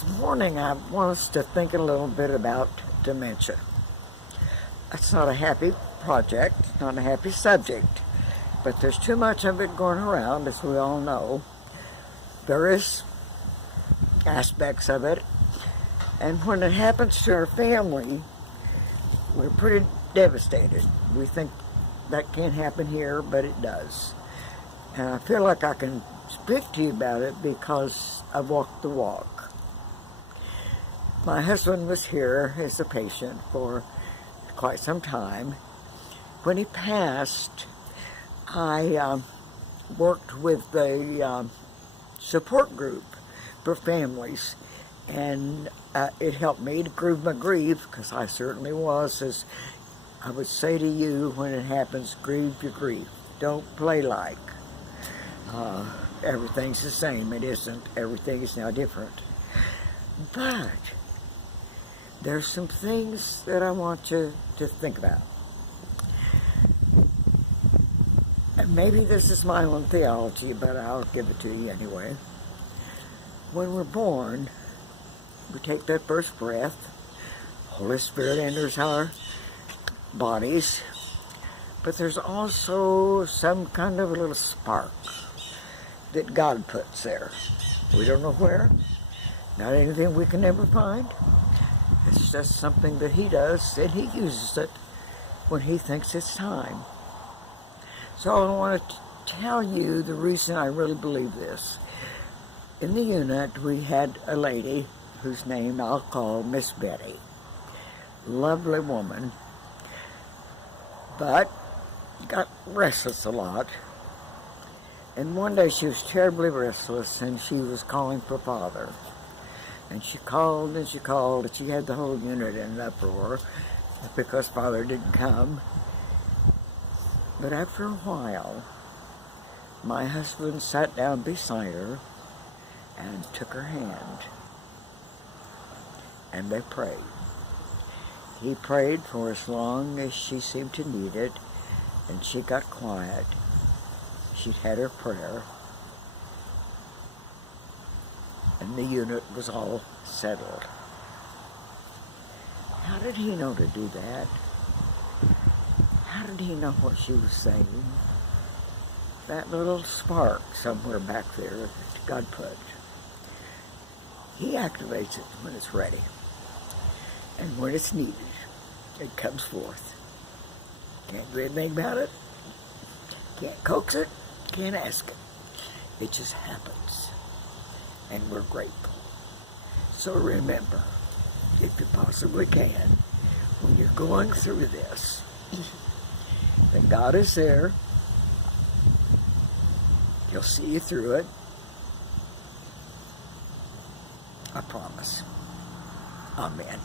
This morning I want us to think a little bit about dementia. It's not a happy project, not a happy subject, but there's too much of it going around, as we all know. Various aspects of it, and when it happens to our family, we're pretty devastated. We think that can't happen here, but it does. And I feel like I can speak to you about it because I've walked the walk. My husband was here as a patient for quite some time. When he passed, I worked with the support group for families, and it helped me to grieve my grief, because I certainly was, as I would say to you when it happens, grieve your grief. Don't play like everything's the same. It isn't. Everything is now different. But there's some things that I want you to think about. And maybe this is my own theology, but I'll give it to you anyway. When we're born, we take that first breath. Holy Spirit enters our bodies. But there's also some kind of a little spark that God puts there. We don't know where. Not anything we can ever find. It's just something that He does, and He uses it when He thinks it's time. So I want to tell you the reason I really believe this. In the unit, we had a lady whose name I'll call Miss Betty. Lovely woman, but got restless a lot. And one day she was terribly restless, and she was calling for Father. And she called and she called, and she had the whole unit in an uproar because Father didn't come. But after a while, my husband sat down beside her and took her hand, and they prayed. He prayed for as long as she seemed to need it, and she got quiet. She'd had her prayer, and the unit was all settled. How did he know to do that? How did he know what she was saying? That little spark somewhere back there that God put. He activates it when it's ready. And when it's needed, it comes forth. Can't do anything about it. Can't coax it. Can't ask it. It just happens. And we're grateful. So remember, if you possibly can, when you're going through this, that God is there. He'll see you through it. I promise. Amen.